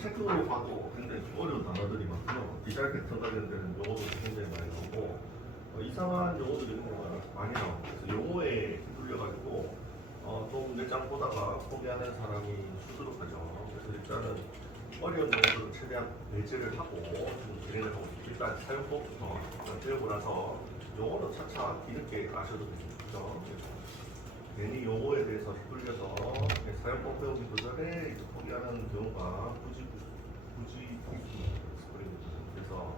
체크로 봐도 굉장히 어려운 단어들이 많고요. 디자인 패턴 관련되는 용어도 굉장히 많이 나오고 이상한 용어들이 많이 나오고 그래서 용어에 휘둘려가지고 좀 몇 장 보다가 포기하는 사람이 수두룩하죠. 그래서 일단은 어려운 용어들은 최대한 배제를 하고 좀 진행을 하고 있습니다. 일단 사용법부터 배우고 나서 용어는 차차 뒤늦게 아셔도 되죠. 괜히 용어에 대해서 휘둘려서 사용법 배우기도 전에 이제 포기하는 경우가 굳이 있습니다. 그래서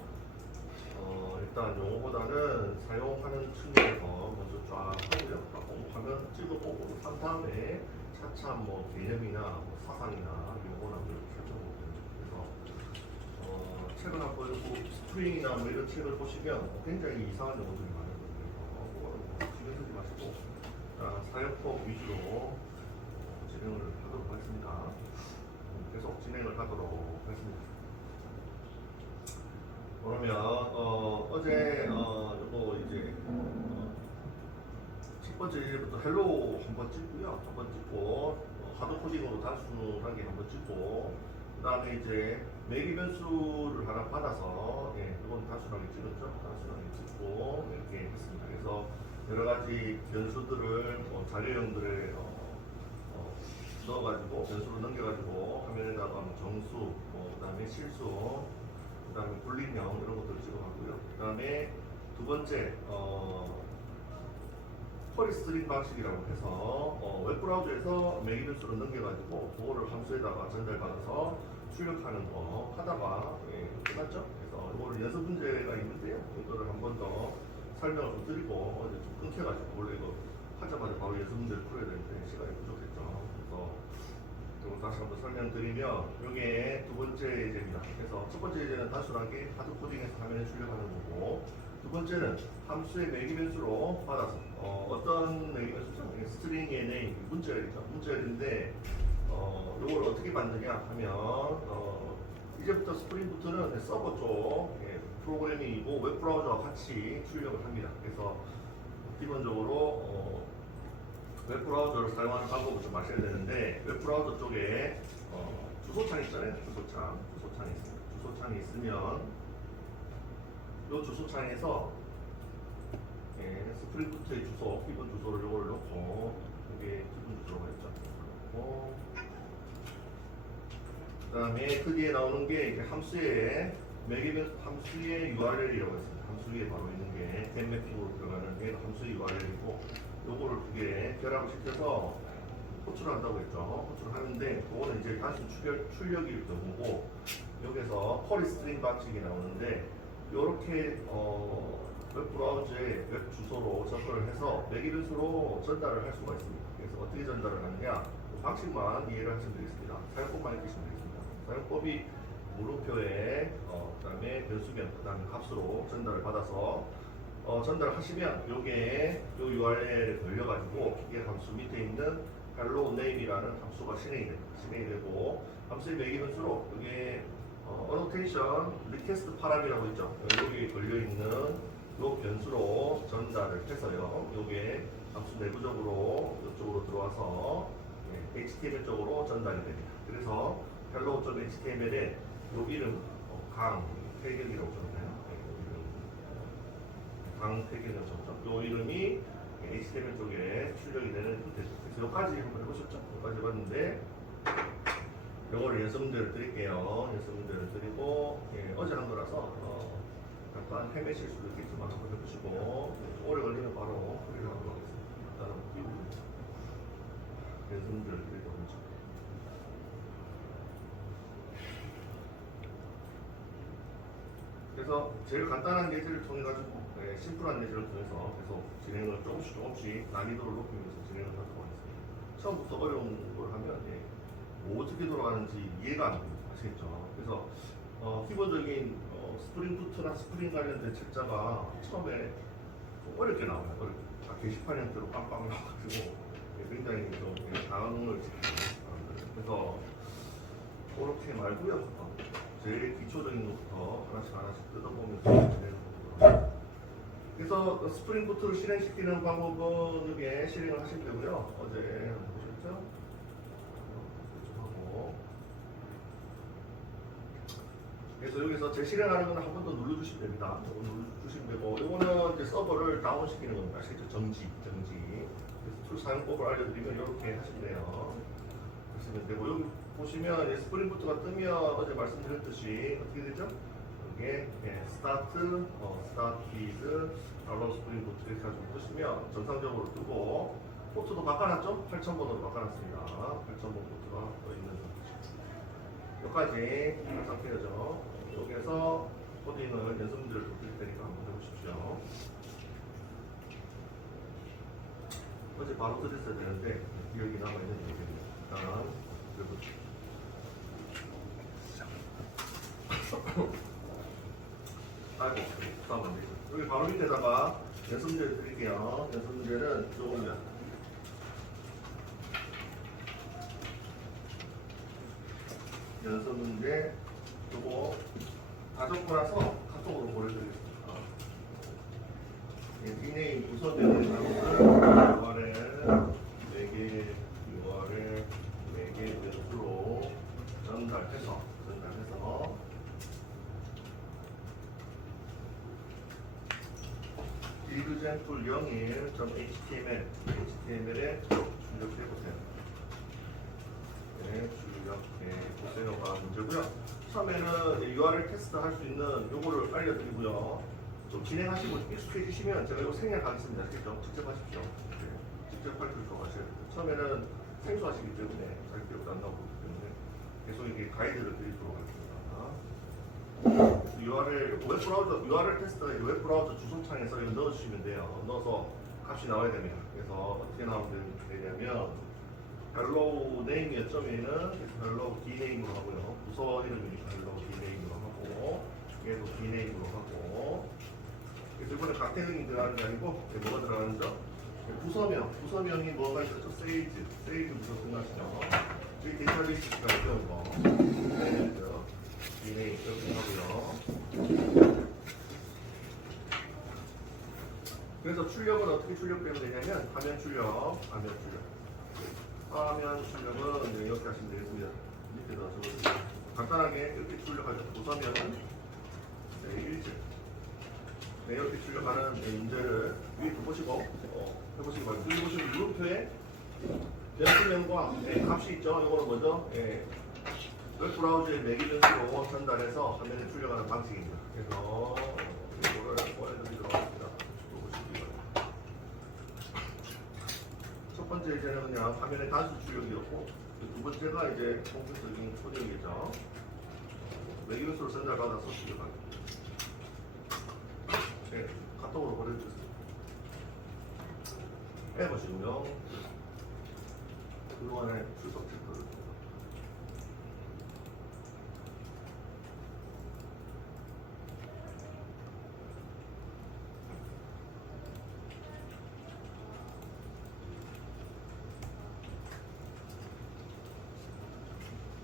일단 용어보다는 사용하는 측면에서 먼저 쫙 하고요. 공부하면 찍어보고 한 다음에 차차 뭐 개념이나 뭐 사상이나 용어나 뭐 살펴보거든요. 그래서 책을 한번 스트링이나 뭐 이런 책을 보시면 굉장히 이상한 용어들이 많거든요. 그거는 신경 쓰지 마시고 사용법 위주로 진행을 하도록 하겠습니다. 계속 진행을 하도록 하겠습니다. 그러면 어제 요거 이제 첫 번째 예부터 헬로 한번 찍고요. 한번 찍고 하드 코딩으로 단순하게 한번 찍고 그 다음에 이제 매기 변수를 하나 받아서 이건 단순하게 찍었죠. 단순하게 찍고 이렇게 했습니다. 그래서 여러 가지 변수들을 자료형들에 넣어가지고 변수로 넘겨가지고 화면에다가 정수, 그 다음에 실수, 그 다음에 불린형 이런 것들을 찍어가고요. 그 다음에 두 번째 쿼리 스트링 방식이라고 해서 웹브라우저에서 매기 변수를 넘겨가지고 그거를 함수에다가 전달받아서 출력하는 거 하다가 끝났죠. 그래서 이거를 연습 문제가 있는데요. 이거를 한 번 더 설명을 좀 드리고 어제 좀 끊겨가지고 원래 이거 하자마자 바로 연습 문제를 풀어야 되는데 시간이 부족했죠. 그래서 좀 다시 한번 설명드리면 이게 두 번째 예제입니다. 그래서 첫 번째 예제는 단순하게 하드 코딩에서 화면에 출력하는 거고 두 번째는 함수의 매기 변수로 받아서 어떤 매기 변수죠? 스트링의 네임 문자열이죠. 문자열인데 이걸 어떻게 받느냐 하면 이제부터 스프링부트는 서버 쪽 프로그래밍이고 웹브라우저와 같이 출력을 합니다. 그래서 기본적으로 웹브라우저를 사용하는 방법을 좀 아셔야 되는데 웹브라우저 쪽에 주소창 있잖아요. 주소창이 있습니다. 주소창이 있으면 이 주소창에서 스프링부트의 주소, 기본 주소를 이걸 넣고 이게 기본 주소가 있죠. 그 다음에 그 뒤에 나오는 게 함수의 매기변 함수의 URL이라고 했습니다. 함수 위에 바로 있는 게 된 매핑으로 들어가는 게 함수의 URL이고 요거를 두 개 결합을 시켜서 호출을 한다고 했죠. 호출을 하는데 그거는 이제 단순 출력일 경우고 여기서 쿼리 스트링 방식이 나오는데 요렇게 웹브라우저의 웹 주소로 접근을 해서 매기 변수로 전달을 할 수가 있습니다. 그래서 어떻게 전달을 하느냐 그 방식만 이해를 하시면 되겠습니다. 사용법만 익히시면 되겠습니다. 사용법이 물음표에 그 다음에 변수변, 그 다음에 값으로 전달을 받아서 전달을 하시면 요게 요 URL에 걸려가지고 기계 함수 밑에 있는 hello name이라는 함수가 실행이 되고 함수의 매기 변수로 이게 annotation request 파람이라고 있죠. 여기에 걸려있는 요 변수로 전달을 해서요. 요게 함수 내부적으로 이쪽으로 들어와서 HTML 쪽으로 전달이 됩니다. 그래서 hello.html에 요 이름 강 태경이라고 적나요? 강 태경이라고 적죠. 요 이름이 HTML 쪽에 출력이 되는 형태죠. 그래서 여기까지 한번 해보셨죠? 여기까지 해봤는데 요거를 연습 문제를 드릴게요. 연습 문제를 드리고 어제 한 거라서 약간 헤매실 수도 있겠지만 한번 해보시고 오래 걸리면 바로 풀이를 하도록 하겠습니다. 일단은 연습 문제를 드리도록 하죠. 그래서 제일 간단한 예제를 통해 가지고 심플한 예제를 통해서 계속 진행을 조금씩 난이도를 높이면서 진행을 하도록 하겠습니다. 처음부터 어려운 걸 하면 뭐 어떻게 돌아가는지 이해가 안 됩니다. 아시겠죠? 그래서 기본적인 스프링부트나 스프링 관련된 책자가 처음에 좀 어렵게 나와요. 어렵게. 게시판 형태로 빵빵 나와가지고 굉장히 좀 당황을 시킵니다. 그래서 그렇게 말고요. 제일 기초적인 것부터 하나씩 뜯어보면서 진행을 해보도록 합니다. 그래서 스프링부트를 실행시키는 방법은 여기에 실행을 하시면 되고요. 어제 보셨죠? 하고 그래서 여기서 재실행하는 건 한 번 더 눌러주시면 됩니다. 이거 눌러주시면 되고, 이거는 이제 서버를 다운시키는 겁니다. 아시겠죠? 정지. 그래서 툴 사용법을 알려드리면 이렇게 하시면 돼요. 하시면 되고, 여기 보시면 스프링부트가 뜨면 어제 말씀드렸듯이 어떻게 되죠? 이게 스타트, 스타트, 다운로드 스프링부트 이렇게 가지고 뜨시면 정상적으로 뜨고, 포트도 바꿔놨죠? 8000번으로 바꿔놨습니다. 8000번 포트가 떠 있는 상태죠. 여기까지 한 상태죠. 여기에서 코딩을 연습 문제를 드릴 테니까 한번 해보십시오. 어제 바로 드렸어야 되는데 기억이 남아있는 얘기입니다. 일단 아이고, 다음 안 되죠. 여기 바로 밑에다가 연습 문제를 드릴게요. 연습 문제는 조금요. 연습 문제 요거 다 적고 나서 카톡으로 보내드리겠습니다. 닉네임 우선되는 것을 URL 4개 URL 4개 변수로 전달해서 example 01.html에 출력해보세요. 네, 출력해보세요가 문제고요. 처음에는 URL 테스트 할 수 있는 요거를 알려드리고요. 좀 진행하시고 익숙해지시면 제가 이거 생략하겠습니다. 알겠죠? 직접 하십시오. 네, 직접 할 줄 좋아하셔야 돼요. 처음에는 생소하시기 때문에 잘 기억도 안 나오기 때문에 계속 이렇게 가이드를 드리도록 하겠습니다. URL 웹브라우저 URL 테스트 웹브라우저 주소창에서 이거 넣어주시면 돼요. 넣어서 값이 나와야 됩니다. 그래서 어떻게 나오면 되냐면 hello name이었죠. 얘는 hello dname으로 하고요. 부서 이름이니까 hello dname으로 하고 얘도 dname으로 하고. 그래서 이번에 가태형이 들어가는 게 아니고 뭐가 들어가는죠? 부서명이 뭐가 있었죠? 세이즈 부서 생각하시죠? 저희 데이터베이스가 어려운 거 dname 이렇게 하고요. 그래서 출력은 어떻게 출력되면 되냐면 화면 출력은 이제 이렇게 하시면 되겠습니다. 밑에다 적어주세요. 간단하게 이렇게 출력하죠. 부서명은 일즈 이렇게 출력하는 문제를 위에 보시고 해보시기 바랍니다. 여기 보시면 물음표에 변수명과 값이 있죠. 이거는 뭐죠? 웹브라우저의 매기 변수로 전달해서 화면에 출력하는 방식입니다. 그래서 이거를 보여드리도록 하겠습니다. 보시기 바랍니다. 첫 번째 이제는 그냥 화면에 단수 출력이었고 두 번째가 이제 공격적인 코딩이죠. 매기 변수로 전달받아서 출력합니다. 네, 카톡으로 보내주세요. 해보시고요. 그동안의 출석 체크를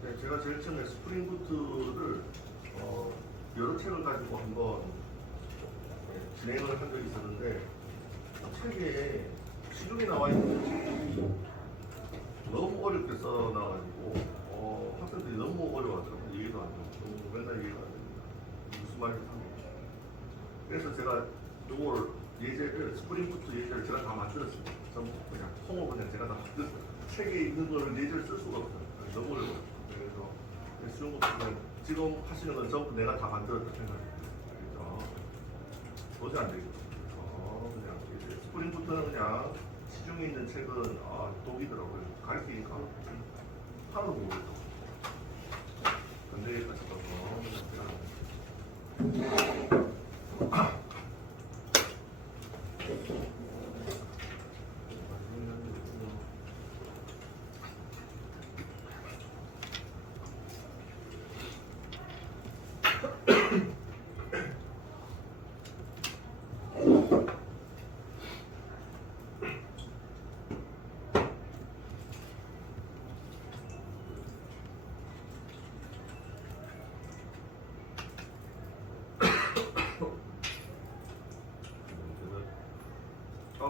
네, 제가 제일 처음에 스프링부트를 여러 책을 가지고 한번 진행을 한 적이 있었는데 책에 시중에 나와 있는 책이 너무 어렵게 써놔가지고 학생들이 너무 어려워하더라고요. 이해도 안 되고 맨날 이해가 안 됩니다. 무슨 말인지 모르겠어요. 그래서 제가 요걸 예제를 스프링부트 예제를 제가 다 만들었습니다. 전부 그냥 통으로 그냥 제가 다 만들었어요. 책에 있는 거를 예제를 쓸 수가 없어요. 너무 어려워요. 그래서 쉬운 것보다는 지금 하시는 건 전부 내가 다 만들었다 생각해요. 도저히 안 되겠죠. 그냥 이제 스프링부터는 그냥 시중에 있는 책은 독이더라고요. 가르치니까 하나도 모르겠어. 근데 같이 가서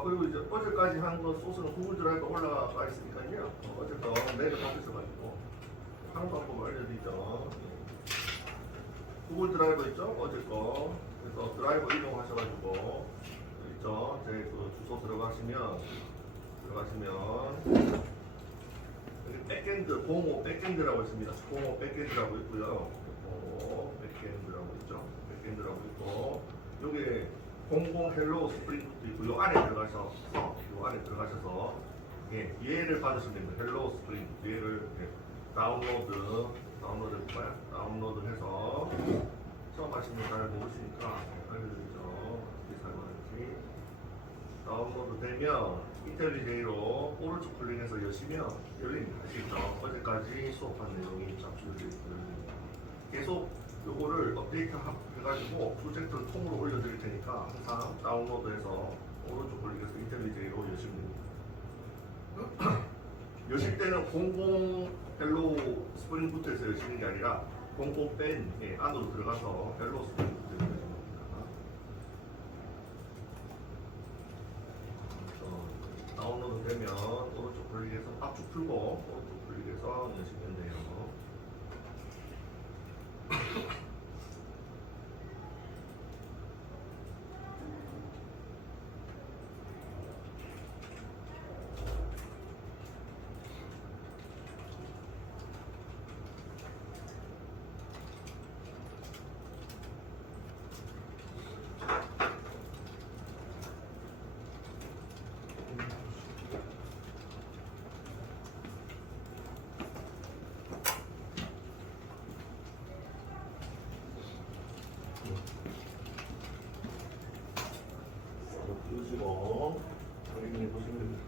그리고 이제 어제까지 한 거 소스는 구글 드라이브가 올라가 있으니까요. 어제도 메일을 받으셔가지고 하는 방법을 알려드리죠. 구글 드라이버 있죠? 어제 거. 그래서 드라이버 이용하셔가지고 있죠? 제 그 주소 들어가시면 여기 백엔드 05 백엔드라고 있습니다. 05 백엔드라고 있고요. 05 백엔드라고 있죠? 백엔드라고 있고 여기 00 헬로 스프링부트 있고 요 안에 들어가셔서 예, 얘를 받으시면 됩니다. 헬로 스프링 얘를 예, 다운로드해서 처음 하시는 거 잘 모르시니까 알려드리죠. 어떻게 사용하는지 다운로드 되면 인텔리제이로 오른쪽 클릭해서 여시면 열립니다. 아시겠죠? 어제까지 수업한 내용이 잡수되어 있습니다. 계속 요거를 업데이트 해가지고 프로젝트를 통으로 올려드릴 테니까 항상 다운로드해서 오른쪽 클릭해서 인텔리제이로 여시면 됩니다. 여실 때는 00 헬로 스프링 부트에서 여시는 게 아니라 00 뺀 예, 안으로 들어가서 헬로 스프링 부트에서 여시면 됩니다. 다운로드 되면 오른쪽 클릭해서 압축 풀고 오른쪽 클릭해서 여시면 돼요. 띄우시고 확인해 보시면 됩니다.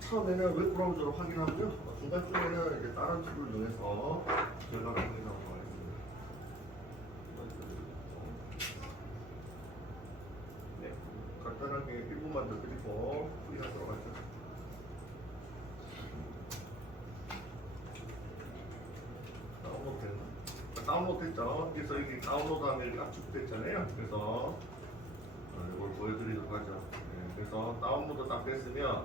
처음에는 웹브라우저로 확인하고요. 중간쯤에는 이제 다른 툴을 이용해서 결과를 확인하고 가겠습니다. 네, 간단하게 1분만 더 드리고 풀이하도록 하죠. 다운로드 됐죠? 그래서 이게 다운로드하면 이렇게 압축됐잖아요. 그래서 이걸 보여드리도록 하죠. 예, 그래서 다운로드 딱 됐으면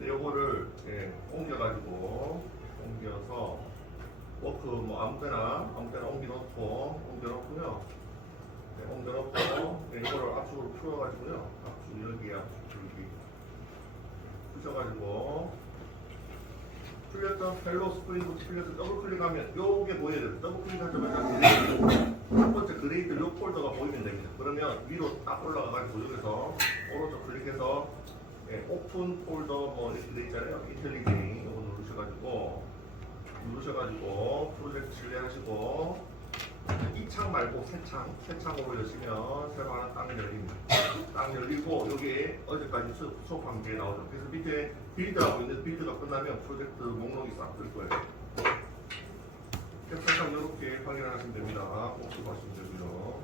요거를 예, 옮겨서 워크 뭐 아무데나 옮겨놓고요. 네, 옮겨놓고 네, 이거를 압축으로 풀어가지고요. 압축 여기에 압축 풀기 푸셔가지고 풀렸던 헬로 스프링부트 풀려서 더블 클릭하면 요게 보여야 돼요. 더블 클릭하자마자 그레이드 첫 번째 그레이드 요 폴더가 보이면 됩니다. 그러면 위로 딱 올라가가지고 여기서 오른쪽 클릭해서 예, 오픈 폴더 뭐 이렇게 돼 있잖아요. 인텔리제이 요거 누르셔가지고 프로젝트 실내하시고 이 창 말고 새 창으로 여시면 새로 하나 딱 열립니다. 딱 열리고 여기에 어제까지 수업한 게 나오죠. 그래서 밑에 빌드하고 있는 빌드가 끝나면 프로젝트 목록이 싹 뜰 거예요. 살짝 이렇게 확인하시면 됩니다. 복습하시면 되고요.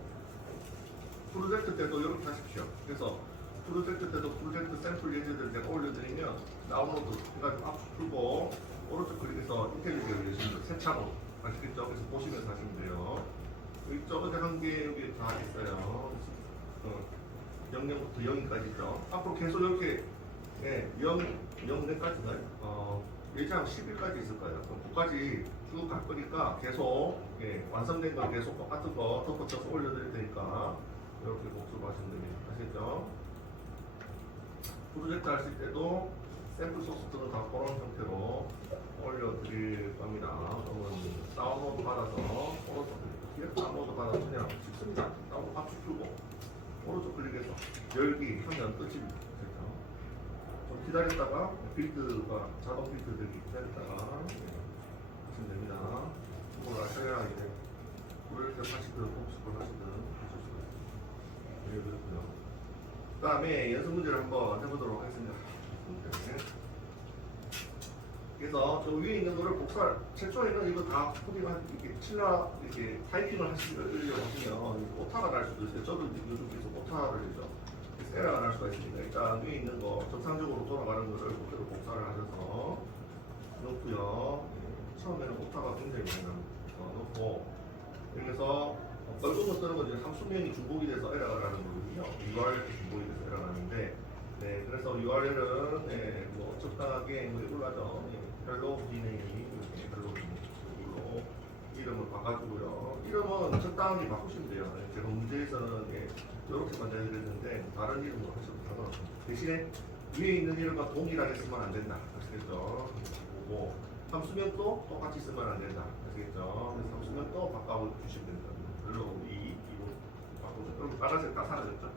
프로젝트 때도 이렇게 하십시오. 그래서 프로젝트 때도 프로젝트 샘플 예제들 제가 올려드리면 다운로드 해가지고 압축 풀고 오른쪽 클릭해서 인텔리제이로 여시면 새 창으로 아시겠죠? 그래서 보시면서 하시면 돼요. 여기 저거대 한개 여기 다 있어요. 0부터 0까지 있죠. 앞으로 계속 이렇게 예, 0까지나요? 예상 10일까지 있을 거예요. 그럼 9까지 쭉 갈 거니까 계속 예, 완성된 거 계속 똑같은 거 덮어쳐서 올려드릴 테니까 이렇게 복습하시면 됩니다. 아시겠죠? 프로젝트 하실 때도 샘플 소스들은 다 그런 형태로 올려드릴 겁니다. 그러면 다운로드 받아서 다운로드 받아서 그냥 쉽습니다. 다운로드 압축 풀고 오른쪽 클릭해서 열기 하면 끝입니다. 좀 기다렸다가 빌드가 자동 빌드 되기 기다렸다가 하시면 됩니다. 이걸 아셔야 이제 프로젝트 하시든 복습을 하시든 하실 수가 있습니다. 그렇고요. 그 다음에 연습 문제를 한번 해보도록 하겠습니다. 그래서 저 위에 있는 거를 복사, 최초에는 이거 다 코딩을 이렇게 이렇게 타이핑을 하시려고 하시면 오타가 날 수도 있어요. 저도 요즘 계속 오타를 해서 에러가 날 수가 있으니까 일단 위에 있는 거 정상적으로 돌아가는 거를 그대로 복사를 하셔서 넣고요. 처음에는 오타가 굉장히 많이 넣고 여기서 빨간 거 뜨는 건 이제 함수명이 중복이 돼서 에러가 나는 거거든요. URL 중복이 돼서 에러가 나는데 네, 그래서 URL은 네, 뭐 적당하게 뭐 이걸로 하죠. 헬로 디네임 이렇게 헬로 디네임 이걸로 이름 이름을 바꿔주고요. 이름은 적당히 바꾸시면 돼요. 제가 문제에서는 이렇게만 내드렸는데 다른 이름으로 하셔도 상관없습니다. 대신에 위에 있는 이름과 동일하게 쓰면 안 된다. 아시겠죠? 보고 함수명도 똑같이 쓰면 안 된다. 아시겠죠? 그래서 함수명도 바꿔주시면 됩니다. 별로 이거 바꾸죠. 그럼 빨간색 다 사라졌죠?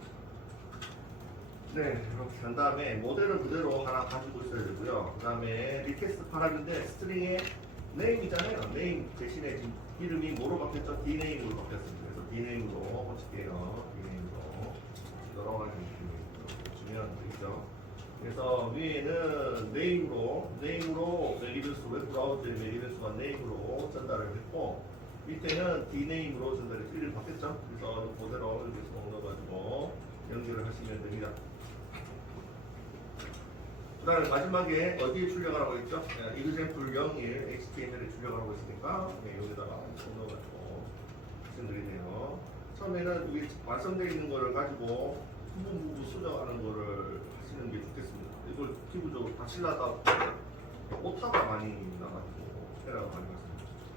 네, 이렇게 한 다음에 모델은 그대로 하나 가지고 있어야 되고요. 그 다음에 리퀘스트 파라인데 스트링에 네임이잖아요. 네임 대신에 지금 이름이 뭐로 바뀌었죠? D네임으로 바뀌었습니다. 그래서 D네임으로 고칠게요. D네임으로 여러 가지 보시면 되겠죠. 그래서 위에는 네임으로 메리벤스 웹브라우저의 메리벤스가 네임으로 전달을 했고 밑에는 D네임으로 전달해서 이름이 바뀌었죠. 그래서 그대로 여기서 넣어가지고 연결을 하시면 됩니다. 그 다음에 마지막에 어디에 출력하라고 했죠? example 01 HTML에 출력하라고 했으니까 여기다가 넣어가지고 말씀드리네요. 처음에는 이게 완성되어 있는 거를 가지고 부분 수정하는 거를 하시는 게 좋겠습니다. 이걸 기본적으로 다칠라다 오타가 많이 나가지고 에러가 많이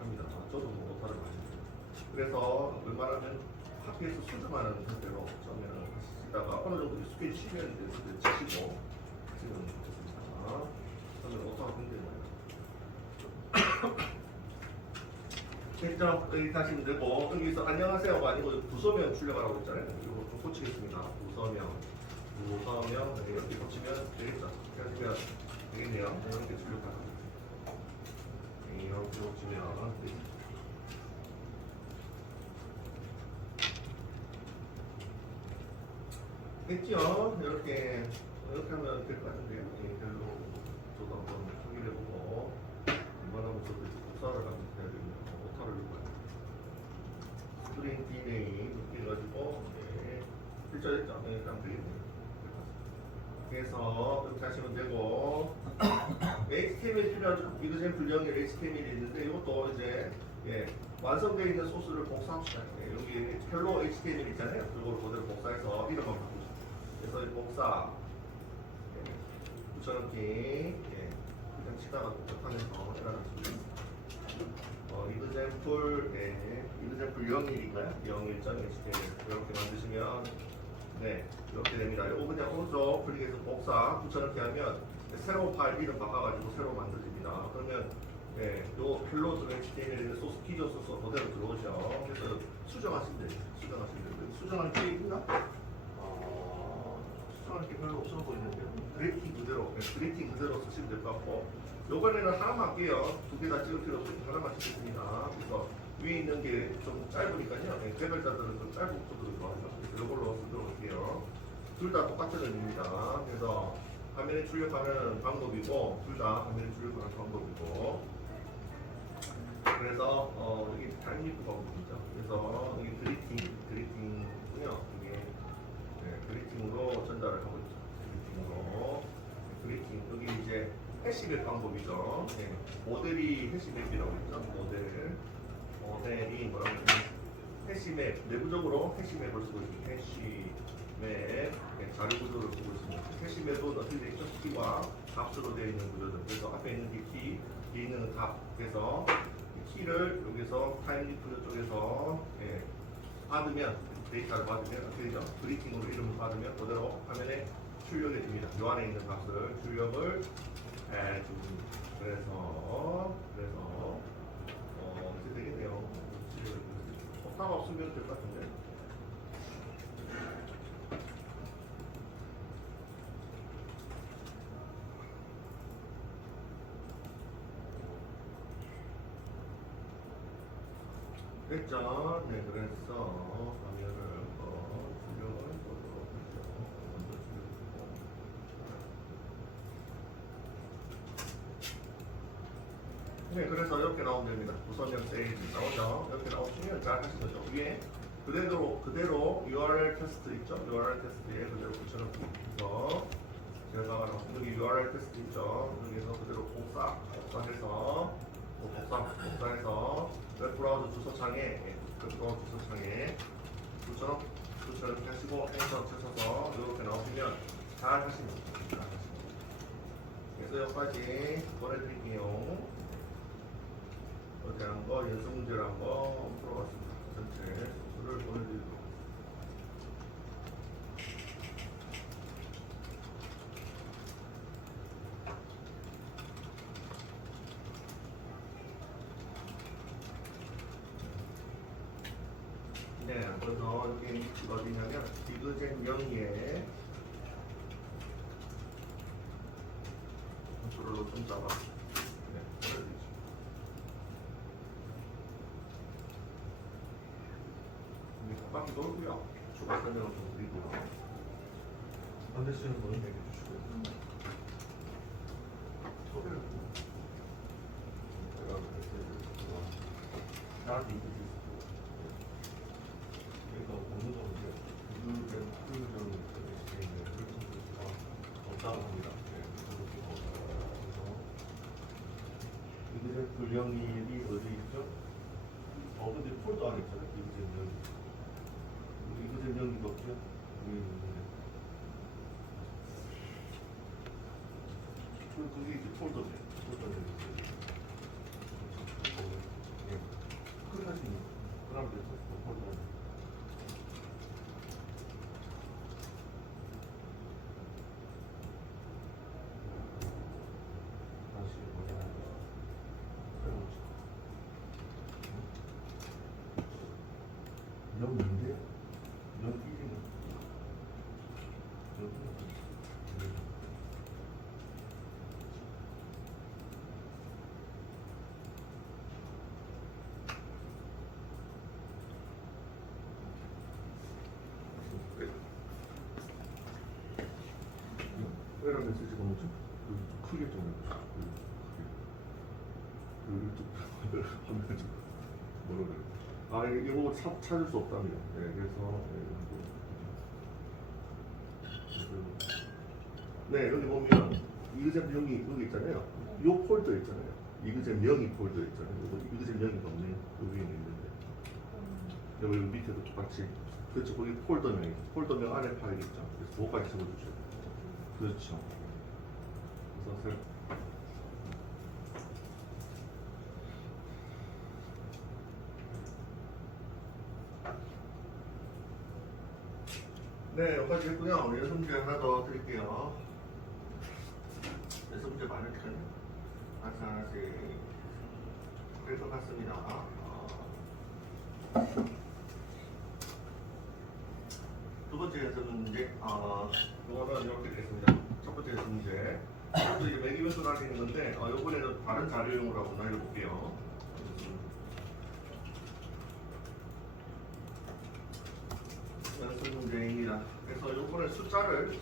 합니다. 저도 뭐 오타를 많이 해요. 그래서 웬만하면 학교에서 수정하는 상태로 처음에는 하시다가 어느 정도 익숙해지시면 치시고 하시면 좋겠습니다. 저는 오타가 굉장히 많이 나요. 됐죠? 여기 하시면 되고 여기서 안녕하세요가 아니고 부서명 출력하라고 했잖아요. 이거 좀 고치겠습니다. 부서명 이렇게 고치면 되겠죠? 이렇게 하시면 되겠네요. 이렇게 출력하라고 이렇게 고치면 되겠죠? 됐죠? 이렇게 하면 될 것 같은데요. 별로 저도 한번 확인해보고 이만하고 저도 복사를 한번 해야 됩니다. 오타를 넣어요. 스트링 D네임 이렇게 해가지고 됐죠? 딱 되겠네요. 그래서 이렇게 하시면 되고 HTML 필요하죠? example 01 HTML이 있는데 이것도 이제 완성되어 있는 소스를 복사합시다. 여기 헬로 HTML 있잖아요. 그걸 그대로 복사해서 이름만 바꾸죠. 그래서 이 복사 붙여넣기 그냥 치다가 복잡하면서 해라는 example 01인가요? 01.html 이렇게 만드시면 이렇게 됩니다. 이거 그냥 오른쪽 클릭해서 복사 붙여넣기 하면 새로운 파일 이름 바꿔가지고 새로 만들어집니다. 그러면 요 hello.html 소스 기존 소스 그대로 들어오죠. 그래서 수정하시면 돼요. 수정할 게 있나? 수정할 게 별로 없어 보이는데요. 그래팅 그대로 쓰시면 될 것 같고 요번에는 하나만 할게요. 두 개 다 찍을 필요 없으니까 하나만 찍겠습니다. 그래서 위에 있는 게 좀 짧으니까요. 개별자들은 좀 짧은 코드를 좋아하죠. 그래서 이걸로 쓰도록 할게요. 둘 다 똑같은 의미입니다. 그래서 화면에 출력하는 방법이고 둘 다 화면에 출력하는 방법이고 그래서 이게 타임리프 방법이죠. 그래서 이게 그리팅이군요. 이게 그리팅으로 전달을 하고 있죠. 그리팅 여기 이제 해시맵 방법이죠. 모델이 해시맵이라고 했죠. 모델이 뭐라고 했죠? 해시맵 내부적으로 해시맵을 쓰고 있습니다. 해시맵 자료 구조를 쓰고 있습니다. 해시맵은 어떻게 되어 있죠? 키와 값으로 되어 있는 구조죠. 그래서 앞에 있는 게 키, 뒤에 있는 값. 그래서 키를 여기서 타임리프 쪽에서 받으면 데이터를 받으면 어떻게 되죠? 그리팅으로 이름을 받으면 그대로 화면에 출력해 줍니다. 요 안에 있는 값을 출력을 해줍니다. 그래서 이렇게 되겠네요. 오타가 없으면 될 것 같은데. 됐죠? 그래서 화면을 출력을 보도록 하죠. 먼저 출력하고. 그래서 이렇게 나오면 됩니다. 구성형 세이지 나오죠? 이렇게 나오시면 잘 하신 거죠. 위에 그대로 URL 테스트 있죠? URL 테스트에 그대로 붙여놓고 있어. 제가 여기 URL 테스트 있죠? 여기서 그대로 복사해서 웹브라우저 주소창에 붙여넣기 하시고 엔터 치셔서 이렇게 나오시면 잘 하시면 됩니다. 그래서 여기까지 보내드릴게요. 대한 거, 연습 문제란 거 풀어봤습니다. 전체 소스를 보내드리도록 하겠습니다. 네, 그래서 이게 위치가 어디냐면 디귿젠 0에 컨트롤로 좀 잡아. 네, 보내드리죠. 바퀴 돌고요. 추가 설명을 좀 드리고요. 반대시는 분은 얘기해 주시고요. 소개를 제가 나한테 얘기해 주시고 그래서 어느 정도 이들의 학교적인 없다고 합니다. 그래서 이들의 불량일이 어디 있죠? 근데 폴더 안에 있잖아요. 이들의 명 이것은 여기가 없죠? 그게 이제 폴더네. 큰 사진이. 그럼 돼서 폴더. 다시 뭐냐. 여기인데? 여기는 왜라고 메시지가 뭐죠? 크게 좀 해보세요. 크게. 화면 좀 뭐라 그래요? 이거 찾을 수 없답니다. 네, 그래서 네, 여기 보면 이그잼 명이 여기 있잖아요. 요 폴더 있잖아요. 이그잼 명이 폴더 있잖아요. 이그잼 명이 없네요. 여기 있는데 여기 밑에도 똑같이. 그렇죠. 거기 폴더명이 폴더명 안에 파일 있죠. 그래서 그거까지 적어주셔야 돼요. 그렇죠. 그래서 네, 여기까지 했고요. 연습 문제 하나 더 드릴게요. 연습 문제 많을 텐데 하나씩 될 것 같습니다. 두 번째 연습 문제, 이거는 이렇게 되겠습니다. 첫 번째 연습 문제. 이것도 이제 매기면서 하시는 건데, 이번에는 다른 자료용으로 한번 날려볼게요. 연습 문제입니다. 그래서 이번에 숫자를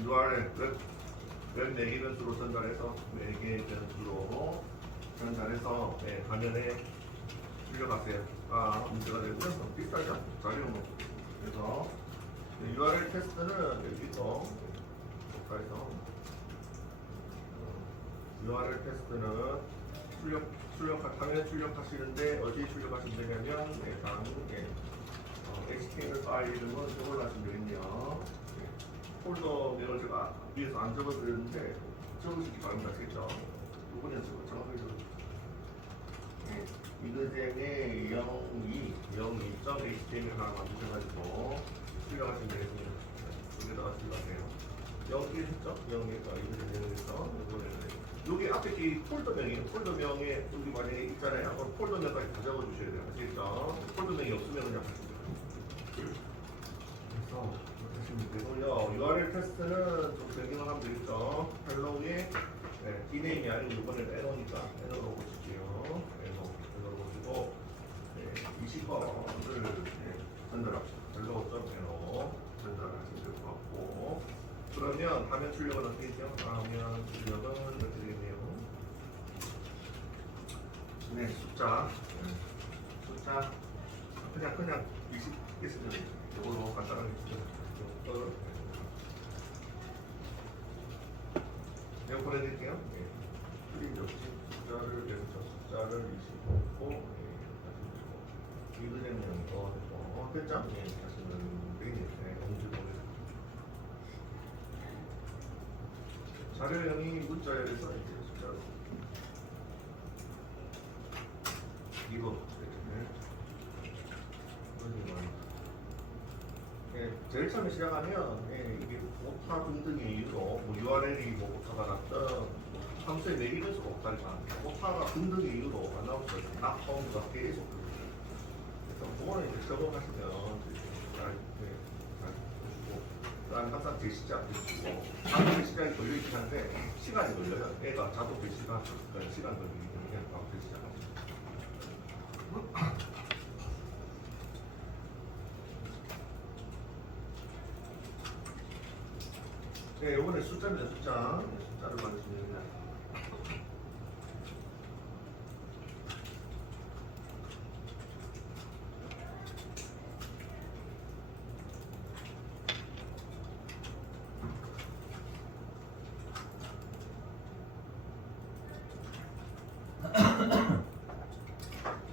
URL 웹 매기변수로 전달해서 매기변수로 전달해서 화면에 출력하세요. 문제가 되고요. 비슷하죠? 자료용. 그래서 URL 테스트는 여기서 국가에서 URL 테스트는 화면에 출력하시는데 어디에 출력하시면 되냐면 HTML 파일 이름은 이걸로 하시면 되겠네요. 폴더명을 제가 위에서 안 적어드렸는데 적으시기 바랍니다. 아시겠죠? 이번에 정확하게 적어주세요. 이그잼의 02.html 하나 만드셔가지고 출력하시면 되겠습니다. 여기다가 출력하세요. 0이 했죠? 0에서 이그잼에서 이번에는 여기 앞에 이 폴더명이에요. 폴더명에 여기 만약에 있잖아요. 그럼 폴더명까지 다 적어주셔야 돼요. 아시겠죠? 폴더명이 없으면 그냥 하시면 돼요. 그래서 하시면 되고요. URL 테스트는 좀 변경을 하면 되겠죠. 헬로우에 D네임이 아니고 이번에는 N어니까 N어로 보실게요. N어로 보시고 20번을 전달합시다. 헬로우.N어 전달하시면 될 것 같고 그러면 화면 출력은 어떻게 되죠? 화면 출력은 어떻게 되겠네요? 네, 숫자 그냥 20 있으면 이걸로 간단하게 이거 보내드릴게요. 틀린 역시 숫자를 25고 이그잼 거 됐죠? 하시면 되겠네요. 공지 보내드릴게요. 자료형이 문자열에서 이제 숫자로 기본. 예, 제일 처음에 시작하면 이게 오타 등등의 이유로 뭐 URL이 뭐 오타가 났든 함수의 매기변수가 오타를 납니다. 오타가 등등의 이유로 안 나올 수가 있어요. not found가 계속 그래서 그거는 이제 적응하시면 잘 보시고 그다음에 항상 제시작 해주시고 자동 제시작이 걸려있긴 한데 시간이 걸려요. 애가 자동 제시가 시간 걸리기 때문에 바로 제시작합니다. 네, 이번에 숫자입니다. 숫자를 봐주시면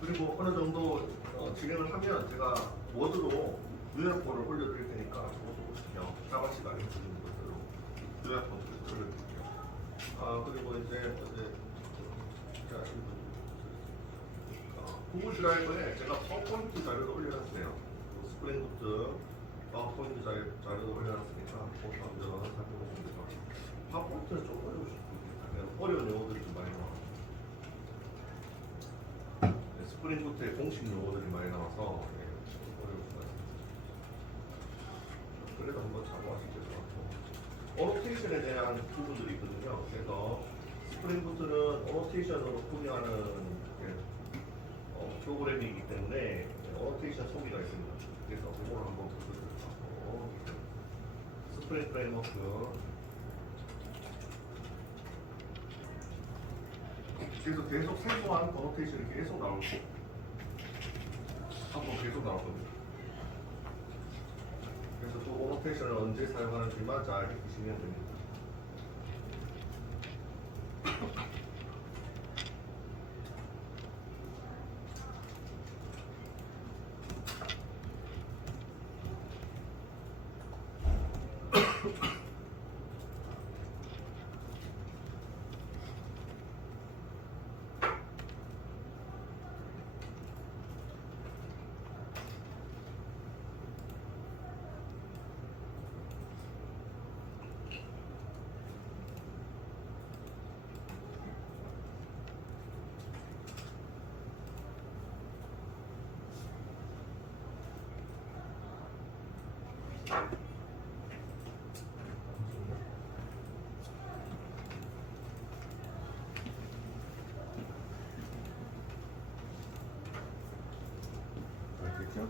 그리고 어느 정도 진행을 하면 제가 워드로 요약본을 올려드릴 테니까 그것도 보시면 자바식 알려드리는 것으로 요약본을 올려드릴게요. 그리고 이제 구글 드라이브에 제가 파워포인트 자료를 올려놨어요. 스프링부트 파워포인트 자료를 올려놨으니까 그것도 한번 살펴보시면 돼요. 파워포인트는 좀 어려운 용어들이 좀 많이 나와요. 스프링부트의 공식 용어들이 많이 나와서 어려울 것 같습니다. 그래도 한번 참고하시길 바라고. 어노테이션에 대한 부분들이 있거든요. 그래서 스프링부트는 어노테이션으로 코딩하는 프로그램이기 때문에 어노테이션 소비가 있습니다. 그래서 그거를 한번 보셔도 하고 스프링 프레임워크 그래서 계속 생소한 어노테이션이 계속 나올 거고 한번 계속 나올 겁니다. 그래서 그 어노테이션을 언제 사용하는지만 잘 익히시면 됩니다. 알겠죠?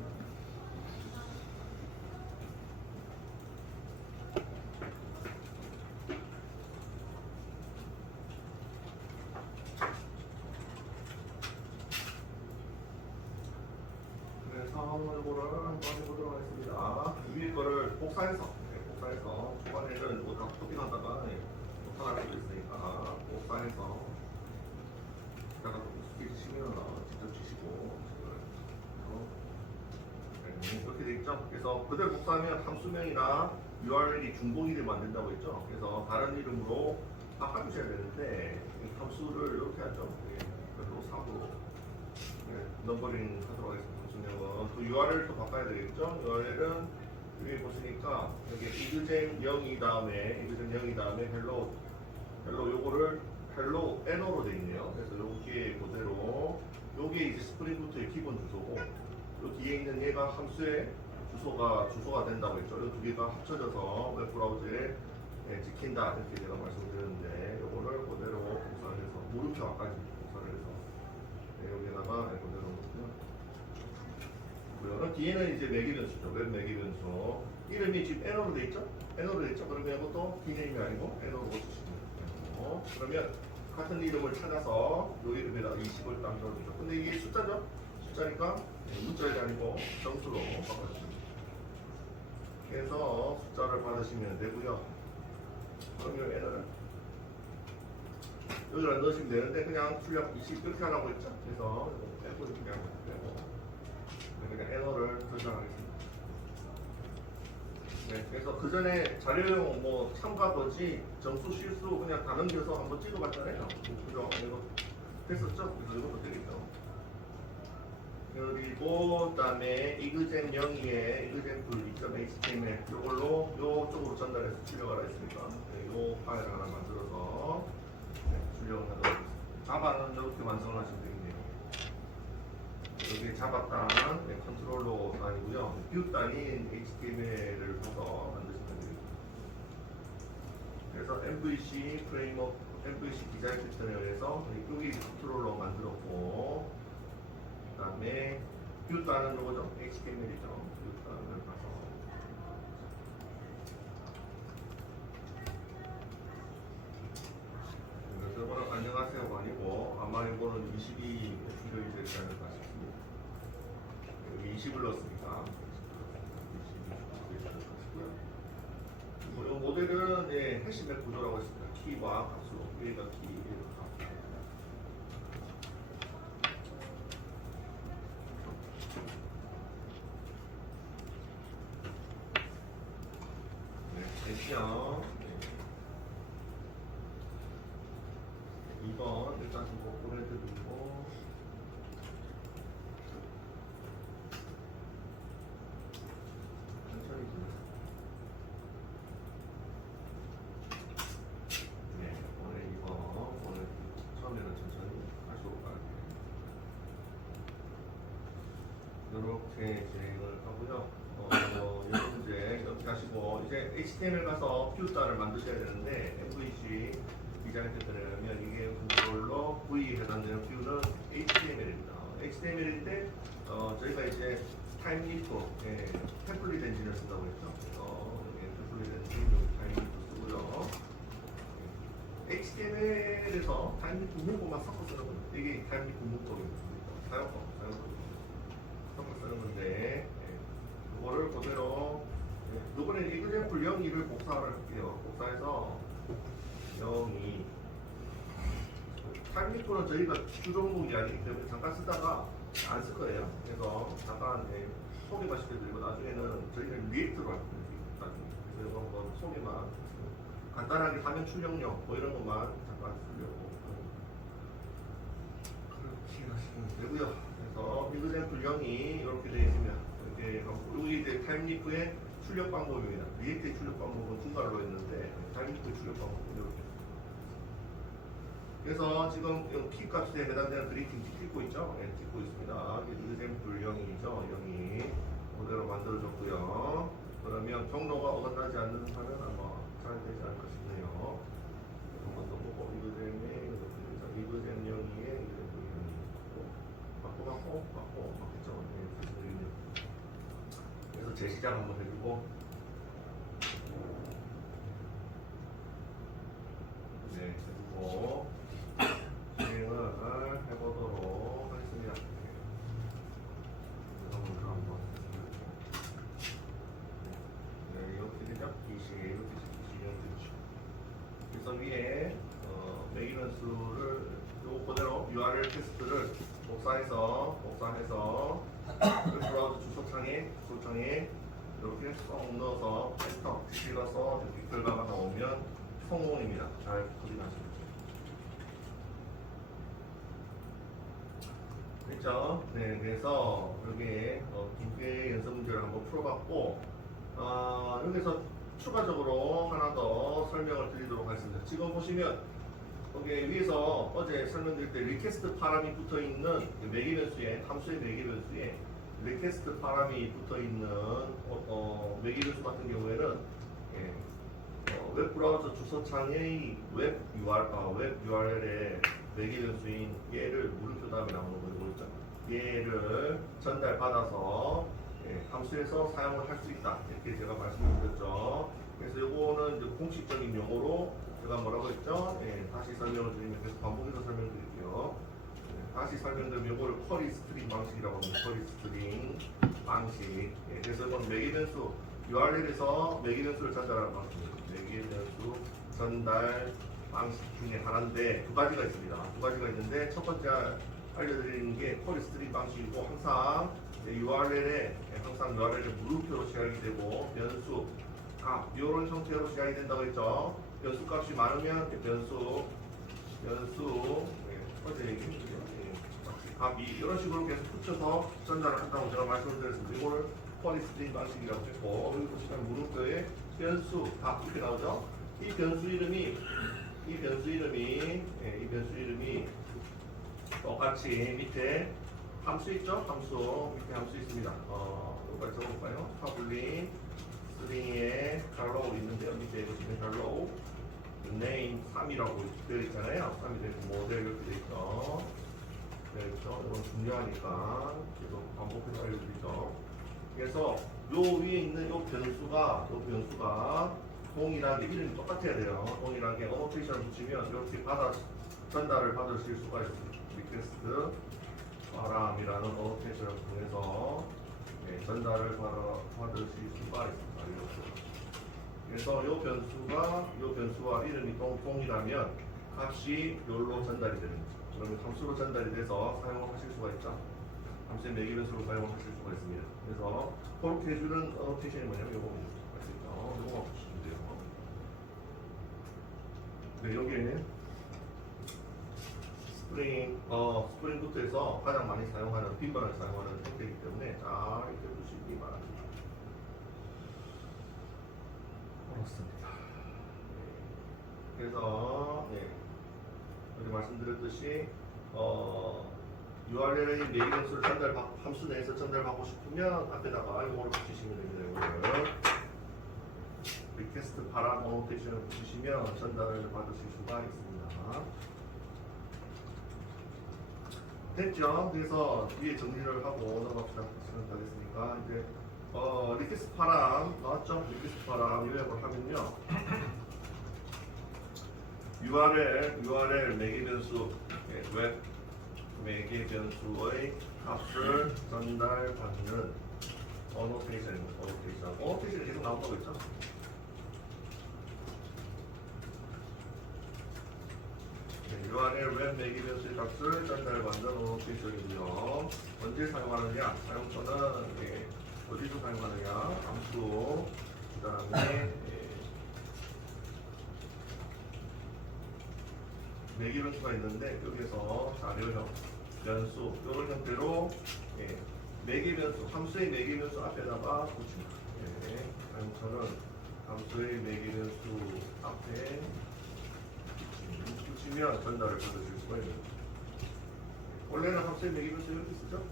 그래서 이거를 한번 해보도록 하겠습니다. 위에 거를 복사해서 초반에는 이거 다 코딩하다가 못할 수도 있으니까 복사해서 이따가 스피드 치면 직접 치시고 이렇게 돼 있죠. 그래서 그대로 복사하면 함수명이나 URL이 중복일을 만든다고 했죠. 그래서 다른 이름으로 바꿔주셔야 되는데 함수를 이렇게 하죠. 그래서 3으로 넘버링 하도록 하겠습니다. 함수명은 그 URL도 바꿔야 되겠죠. URL은 여기 보시니까 여기 이그젠 0이 다음에 헬로 요거를 헬로 n어로 돼 있네요. 그래서 여기에 그대로 요게 이제 스프링부트의 기본 주소고 요 뒤에 있는 얘가 함수의 주소가 된다고 했죠. 이 두 개가 합쳐져서 웹브라우저에 찍힌다 이렇게 제가 말씀드렸는데 요거를 그대로 복사를 해서 물음표 앞까지 복사를 해서 여기다가 그대로 놓고요. 뒤에는 이제 매기변수죠. 웹 매기변수. 이름이 지금 n어로 돼 있죠? 그러면 이것도 디네임이 아니고 n어로 고치시면 돼요. 그러면 같은 이름을 찾아서 요 이름에다가 20을 딱 넣어주죠. 근데 이게 숫자죠? 숫자니까 문자가 아니고 정수로 바꿔주십니다. 그래서 숫자를 받으시면 되고요. 그럼 요 n을 여기를 넣으시면 되는데 그냥 출력 20 이렇게 하라고 했죠? 그래서 빼고 이렇게 하면 되고 그러니까 n어를 설정하겠습니다. 네, 그래서 그 전에 자료용 뭐 참가 거지 점수 실수 그냥 다 넘겨서 한번 찍어봤잖아요. 그죠? 이거 했었죠? 그래서 이것도 되겠죠. 그리고 그다음에 이그젠 명의의 이그젠플 2.html 이걸로 요쪽으로 전달해서 출력하라 했으니까 요 파일 하나 만들어서 출력을 하도록 하겠습니다. 자바는 이렇게 완성을 하시면 되겠네요. 여기 자바 단 컨트롤러가 아니고요. 뷰 단인 HTML을 봐서 만드시면 됩니다. 그래서 MVC 프레임워크, MVC 디자인 패턴에 의해서 여기 컨트롤러 만들었고, 그 다음에 뷰 단은 요거죠. HTML이죠. 뷰 단을 봐서 그래서 이거는 안녕하세요가 아니고 아마 이거는 22 출력이 되지 않을까 싶습니다. 여기 20을 넣었으니까 20이 모델은 해시맥 구조라고 했습니다. 키와 값으로 위에가 키, 위에가 값. 액션 2번 일단 좀 보내드리고 천천히 보내세요. 오늘 2번 오늘 처음에는 천천히 하시고 이렇게 진행을 하고요. 이 문제 이렇게 하시고 이제 HTML 가서 뷰 단을 만드셔야 되는데 MVC 디자인 패턴이라면 이게 컨트롤러 V에 해당되는 뷰는 HTML입니다. HTML인데 저희가 이제 타임리프 템플릿 엔진을 쓴다고 했죠. 템플릿 엔진 타임리프 쓰고요. HTML에서 타임리프 문법만 섞어 쓰는 거예요. 이게 타임리프 문법입니다. 사용법 섞어 쓰는 건데 이거를 그대로 이번에 이그젠플 02를 복사를 할게요. 복사해서 02 타임리프는 저희가 주종목이 아니기 때문에 잠깐 쓰다가 안 쓸 거예요. 그래서 잠깐 소개만 시켜드리고 나중에는 저희는 리액트로 할 겁니다. 나중에. 그래서 이건 소개만 간단하게 화면 출력용 뭐 이런 것만 잠깐 쓰려고 그렇게 하시면 되고요. 그래서 이그젠플 0이 이렇게 되어 있습니다. 여기 이제 타임리프의 출력 방법입니다. 리액트의 출력 방법은 중괄로 했는데 타임리프의 출력 방법은 이렇게. 그래서 지금 키 값에 해당되는 그래프팅 찍고 있죠? 찍고 있습니다. 이그젠플 0이죠. 0이 그대로 만들어졌고요. 그러면 경로가 어긋나지 않는 한은 아마 잘 되지 않을까 싶네요. 한번 더 보고 이그젠의 이그젠 0이의 이그젠 0이 맞겠죠? 그래서 재시작 한번 해주고 해주고 진행을 해보도록 하겠습니다. 한번 이렇게 되죠? 이렇게 되죠. 그래서 위에 매기는 수를 요 그대로 URL 테스트를 복사해서 브라우저 주소창에 이렇게 쏙 넣어서 엔터 찍어서 이렇게 결과가 나오면 성공입니다. 잘 확인하시면 됐죠? 네, 그래서 여기에 두 개의 연습 문제를 한번 풀어봤고 여기서 추가적으로 하나 더 설명을 드리도록 하겠습니다. 지금 보시면 여기 위에서 어제 설명드릴 때 리퀘스트 파람이 붙어있는 매개 변수에 함수의 매개 변수에 리퀘스트 파람이 붙어있는 매개 변수 같은 경우에는 웹 브라우저 주소창의 웹 URL에 매개 변수인 얘를 물음표 다음에 나오는 거 보이죠? 얘를 전달받아서 함수에서 사용을 할 수 있다 이렇게 제가 말씀을 드렸죠. 그래서 이거는 이제 공식적인 용어로 제가 뭐라고 했죠? 다시 설명을 드리면 계속 반복해서 설명드릴게요. 다시 설명드리면 이거를 쿼리 스트링 방식이라고 합니다. 쿼리 스트링 방식. 그래서 이건 매개 변수 URL에서 매개 변수를 전달하는 방식입니다. 매개 변수 전달 방식 중에 하나인데 두 가지가 있습니다. 두 가지가 있는데 첫 번째 알려드리는 게 쿼리 스트링 방식이고 항상 URL에 물음표로 시작이 되고 변수 이런 형태로 시작이 된다고 했죠. 변수 값이 많으면 변수 어제 얘기했죠. 값 2 이런 식으로 계속 붙여서 전달을 한다고 제가 말씀드렸습니다. 이거를 쿼리 스트링 방식이라고 했고 여기 보시면 물음표에 변수 값 이렇게 나오죠. 이 변수 이름이 똑같이 밑에 함수 있죠? 함수 밑에 함수 있습니다. 여기까지 적어볼까요? 파블릭 스트링에 갈로우 있는데요. 밑에 보시면 갈로우 name 3이라고 되어 있잖아요. 3이 되고 모델 이렇게 되어 있죠. 네, 그렇죠. 이건 중요하니까 계속 반복해서 알려드리죠. 그래서 요 위에 있는 요 변수가 동일하게 이름이 똑같아야 돼요. 동일하게 어노테이션을 붙이면 이렇게 전달을 받으실 수가 있습니다. 리퀘스트 바람이라는 어노테이션을 통해서 전달을 받으실 수가 있습니다. 이렇게. 그래서 요 변수와 이름이 동일하면 값이 요로 전달이 됩니다. 그러면 함수로 전달이 돼서 사용을 하실 수가 있죠. 함수의 매개 변수로 사용을 하실 수가 있습니다. 그래서 그렇게 해주는 어노테이션이 뭐냐면 요거 아시죠? 요거 보시면 돼요. 네, 여기에 스프링부트에서 가장 많이 사용하는 빈번하게 사용하는 형태이기 때문에 잘 익혀두시기 바랍니다. 그렇습니다. 그래서 여기 말씀드렸듯이 URL의 매개 변수를 함수 내에서 전달받고 싶으면 앞에다가 이거를 붙이시면 됩니다. 이거를 리퀘스트 바람 어노테이션을 붙이시면 전달을 받으실 수가 있습니다. 됐죠? 그래서 위에 정리를 하고 넘어갑시다. 시간 다 됐으니까 이제 리퀘스트 바람 나왔죠? 리퀘스트 바람 요약을 하면요. URL 매개 변수 웹 매개 변수의 값을 전달받는 어노테이션이 계속 나온다고 했죠? URL 웹 매개 변수의 값을 전달받는 어노테이션이고요. 언제 사용하느냐? 사용처는 어디서 사용하느냐? 함수 그 다음에 매개 변수가 있는데 여기서 자료형 변수 이런 형태로 매개 변수 함수의 매개 변수 앞에다가 붙입니다. 사용처는 함수의 매개 변수 앞에 붙이면 전달을 받으실 수가 있는 거죠. 원래는 함수의 매개 변수 이렇게 쓰죠.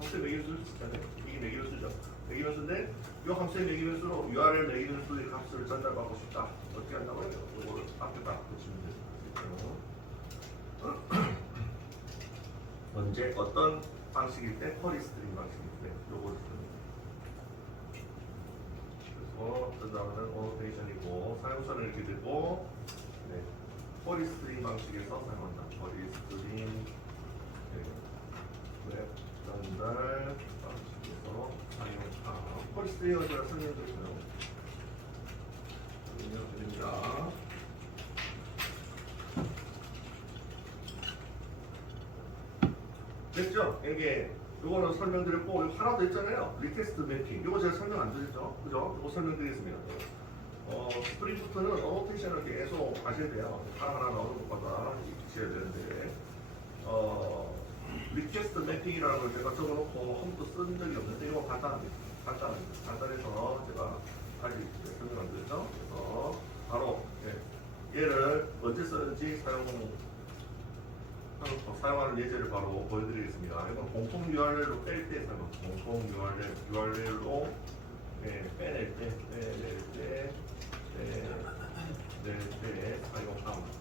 함수의 매개 변수를 쓰잖아요. 이게 매개 변수죠. 매개 변수인데 이 함수의 매개 변수로 URL 매개 변수의 값을 전달받고 싶다. 어떻게 한다고요? 이걸 앞에다 붙이면 됩니다. 언제 어떤 방식일 때 쿼리 스트링 방식일 때 요거를 씁니다. 그래서 전달하는 어노테이션이고 사용처는 이렇게 되고 쿼리 스트링 방식에서 사용한다. 쿼리 스트링 웹 전달 방식에서 사용한다. 쿼리 스트링을 제가 설명드렸어요. 설명드립니다. 됐죠? 이게 요거는 설명드렸고 이거 하나 더 있잖아요. 리퀘스트 매핑. 요거 제가 설명 안 드렸죠? 그죠? 요거 설명드리겠습니다. 스프링부트는 어노테이션을 계속 하셔야 돼요. 하나하나 나오는 것마다 익히셔야 되는데 리퀘스트 매핑이라는 걸 제가 적어놓고 한 번도 쓴 적이 없는데 이거 간단합니다. 간단해서 제가 아직 설명 안 드렸죠? 그래서 바로 얘를 언제 쓰는지 사용하는 예제를 바로 보여드리겠습니다. 이건 공통 URL로 뺄 때 사용, 공통 URL로 빼낼 때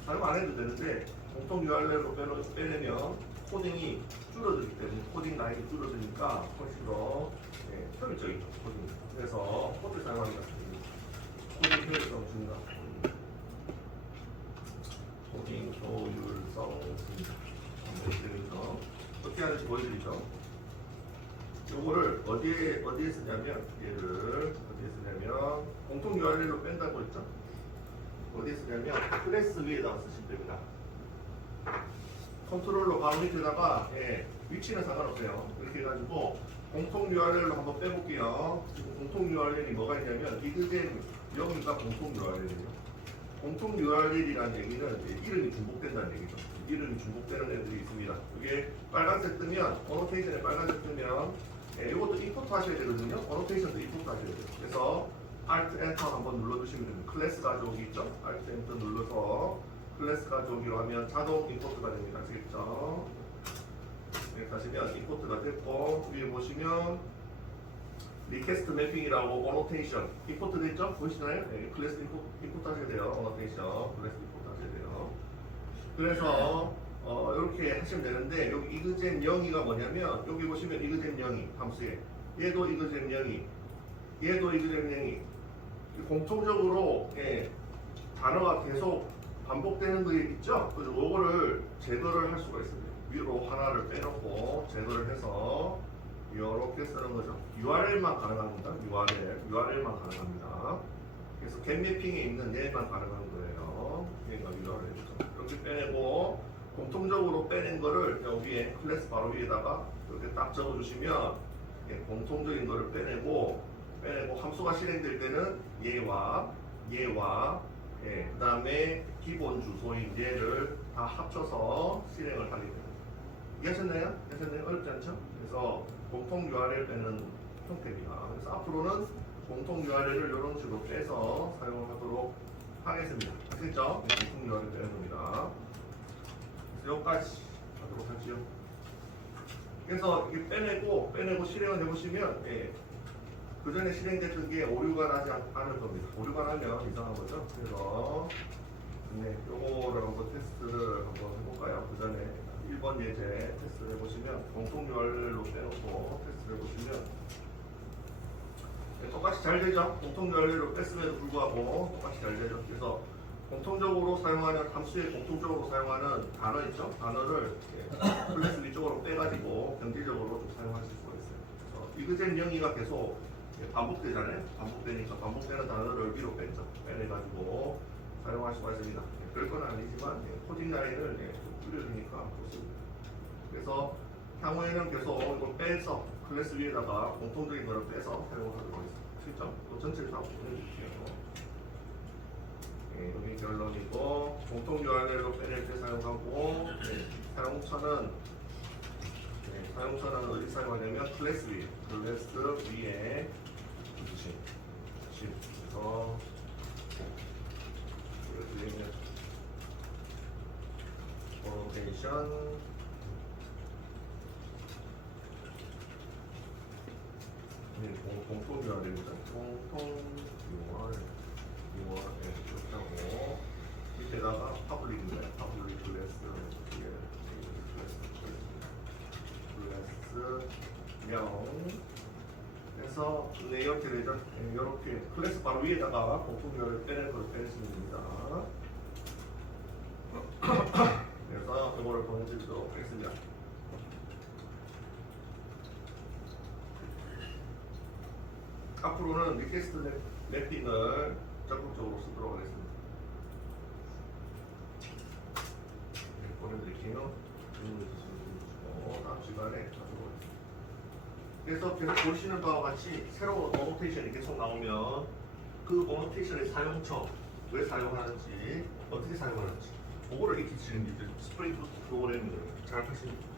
사용 안 해도 되는데 공통 URL로 빼내면 코딩이 줄어들기 때문에 코딩 라인이 줄어드니까 훨씬 더 효율적이죠. 코딩. 그래서 코드 사용하는 것 같습니다. 코딩 효율성 증가. 코딩 효율성 증가. 어떻게 하는지 보여드리죠. 요거를 어디에 쓰냐면 공통 URL로 뺀다고 했죠. 어디에 쓰냐면 클래스 위에다가 쓰시면 됩니다. 컨트롤로 바로 밑에다가 위치는 상관없어요. 이렇게 해가지고 공통 URL로 한번 빼볼게요. 지금 공통 URL이 뭐가 있냐면 이그젠 여기가 공통 URL이에요. 공통 URL이라는 얘기는 이름이 중복된다는 얘기죠. 이름이 중복되는 애들이 있습니다. 이게 빨간색 뜨면 어노테이션에 빨간색 뜨면 이것도 임포트 하셔야 되거든요. 어노테이션도 임포트 하셔야 돼요. 그래서 Alt Enter 한번 눌러주시면 됩니다. 클래스 가져오기 있죠? Alt Enter 눌러서 클래스 가져오기로 하면 자동 임포트가 됩니다. 아시겠죠? 네, 가시면 임포트가 됐고 위에 보시면 리퀘스트 매핑이라고 어노테이션 임포트 됐죠? 보이시나요? 네, 클래스 임포트 하셔야 돼요. 어노테이션 클래스 임포트 하셔야 돼요. 그래서 이렇게 하시면 되는데 여기 이그잼 0이가 뭐냐면 여기 보시면 이그잼 0이 함수에 얘도 이그잼 0이 얘도 이그잼 0이 공통적으로 단어가 계속 반복되는 거 있죠? 그래서 이거를 제거를 할 수가 있습니다. 위로 하나를 빼놓고 제거를 해서 이렇게 쓰는 거죠. URL만 가능합니다. URL만 가능합니다. 그래서 get 매핑에 있는 얘만 가능한 거예요. 얘가 URL이죠. 이렇게 빼내고 공통적으로 빼낸 거를 여기에 클래스 바로 위에다가 이렇게 딱 적어주시면 공통적인 거를 빼내고 함수가 실행될 때는 얘와 그 다음에 기본 주소인 얘를 다 합쳐서 실행을 하게 됩니다. 이해하셨나요? 어렵지 않죠? 그래서 공통 URL 빼는 형태입니다. 그래서 앞으로는 공통 URL을 이런 식으로 빼서 사용하도록 하겠습니다. 아시겠죠? 공통 URL 빼는 겁니다. 그래서 여기까지 하도록 하지요. 그래서 이게 빼내고 실행을 해보시면 그 전에 실행됐던 게 오류가 나지 않을 겁니다. 오류가 나면 이상한 거죠. 그래서 요거를 한번 테스트를 한번 해볼까요? 그 전에 1번 예제 테스트를 해보시면 공통 URL로 빼놓고 테스트를 해보시면 똑같이 잘 되죠? 공통 URL로 뺐음에도 불구하고 똑같이 잘 되죠? 그래서 공통적으로 사용하는 함수에 공통적으로 사용하는 단어 있죠? 단어를 클래스 위쪽으로 빼가지고 경제적으로 좀 사용하실 수가 있어요. 그래서 이그젠 0이가 계속 반복되잖아요. 반복되는 단어를 위로 빼내가지고 사용할 수가 있습니다. 별건 아니지만 코딩 라인을 좀 줄여주니까 좋습니다. 그래서 향후에는 계속 이걸 빼서 클래스 위에다가 공통적인 거를 빼서 사용하도록 하겠습니다. 실점? 또 전체를 다 보내주세요. 여기 결론이고 공통 URL로 빼낼 때 사용하고 사용처는 어디 사용하냐면 클래스 위에 주심 그래서 오리엔테이션 공통 URL입니다. 공통 URL 이렇게 하고 밑에다가 퍼블릭입니다. 퍼블릭 클래스 0 그래서 이렇게 되죠. 이렇게 클래스 바로 위에다가 공통 URL 빼낼 걸 빼내시면 됩니다. 그래서 이거를 보내드리도록 하겠습니다. 앞으로는 리퀘스트 매핑을 적극적으로 쓰도록 하겠습니다. 보내드릴게요. 다음 시간에 하도록 하겠습니다. 그래서 계속 보시는 바와 같이 새로운 어노테이션이 계속 나오면 그 어노테이션의 사용처, 왜 사용하는지, 어떻게 사용하는지 그거를 익히시는 게 스프링 프로그래밍을 잘 하십니다.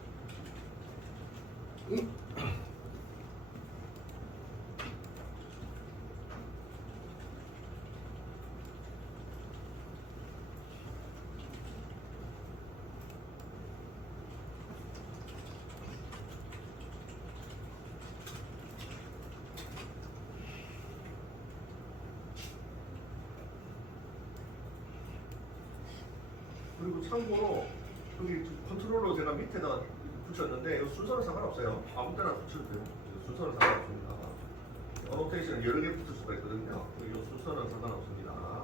그리고 참고로 여기 컨트롤러 제가 밑에다 붙였는데 이 순서는 상관없어요. 아무 때나 붙여도 돼요. 순서는 상관없습니다. 어노테이션은 여러 개 붙을 수가 있거든요. 이 순서는 상관없습니다.